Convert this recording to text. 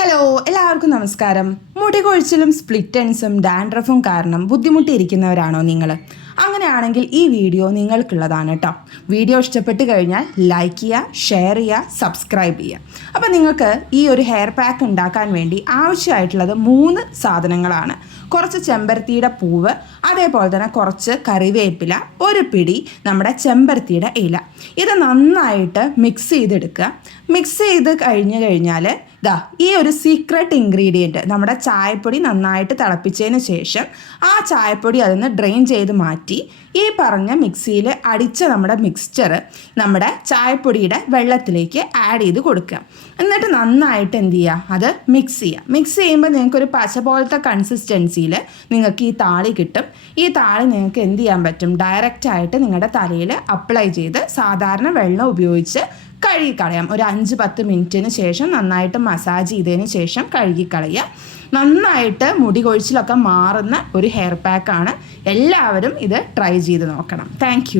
Hello, എല്ലാവർക്കും നമസ്കാരം. മുടി കൊഴിച്ചിലും സ്പ്ലിറ്റ് എൻഡ്സും ഡാൻഡ്രഫും കാരണം ബുദ്ധിമുട്ടിയിരിക്കുന്നവരാണോ നിങ്ങൾ? അങ്ങനെയാണെങ്കിൽ ഈ വീഡിയോ നിങ്ങൾക്കുള്ളതാണ് കേട്ടോ. വീഡിയോ ഇഷ്ടപ്പെട്ട് കഴിഞ്ഞാൽ ലൈക്ക് ചെയ്യുക, ഷെയർ ചെയ്യുക, സബ്സ്ക്രൈബ് ചെയ്യുക. അപ്പോൾ നിങ്ങൾക്ക് ഈ ഒരു ഹെയർ പാക്ക് ഉണ്ടാക്കാൻ വേണ്ടി ആവശ്യമായിട്ടുള്ളത് 3 സാധനങ്ങളാണ്. കുറച്ച് ചെമ്പരത്തിയുടെ പൂവ്, അതേപോലെ തന്നെ കുറച്ച് കറിവേപ്പില, ഒരു പിടി നമ്മുടെ ചെമ്പരത്തിയുടെ ഇല. ഇത് നന്നായിട്ട് മിക്സ് ചെയ്തെടുക്കുക. മിക്സ് ചെയ്ത് കഴിഞ്ഞാൽ ഈ ഒരു സീക്രട്ട് ഇൻഗ്രീഡിയൻറ്റ് നമ്മുടെ ചായപ്പൊടി നന്നായിട്ട് തിളപ്പിച്ചതിന് ശേഷം ആ ചായപ്പൊടി അതിൽ നിന്ന് ഡ്രെയിൻ ചെയ്ത് മാറ്റി ഈ പറഞ്ഞ മിക്സിയിൽ അടിച്ച നമ്മുടെ മിക്സ്ചർ നമ്മുടെ ചായപ്പൊടിയുടെ വെള്ളത്തിലേക്ക് ആഡ് ചെയ്ത് കൊടുക്കുക. എന്നിട്ട് നന്നായിട്ട് എന്ത് ചെയ്യുക, അത് മിക്സ് ചെയ്യുക. മിക്സ് ചെയ്യുമ്പോൾ നിങ്ങൾക്കൊരു പശ പോലത്തെ കൺസിസ്റ്റൻസിയിൽ നിങ്ങൾക്ക് ഈ താളി കിട്ടും. ഈ താളി നിങ്ങൾക്ക് എന്ത് ചെയ്യാൻ പറ്റും, ഡയറക്റ്റായിട്ട് നിങ്ങളുടെ തലയിൽ അപ്ലൈ ചെയ്ത് സാധാരണ വെള്ളം ഉപയോഗിച്ച് കഴുകിക്കളയാം. ഒരു 5-10 മിനിറ്റിന് ശേഷം നന്നായിട്ട് മസാജ് ചെയ്തതിന് ശേഷം കഴുകിക്കളയുക. നന്നായിട്ട് മുടി കൊഴിച്ചിലൊക്കെ മാറുന്ന ഒരു ഹെയർ പാക്കാണ്. എല്ലാവരും ഇത് ട്രൈ ചെയ്ത് നോക്കണം. താങ്ക്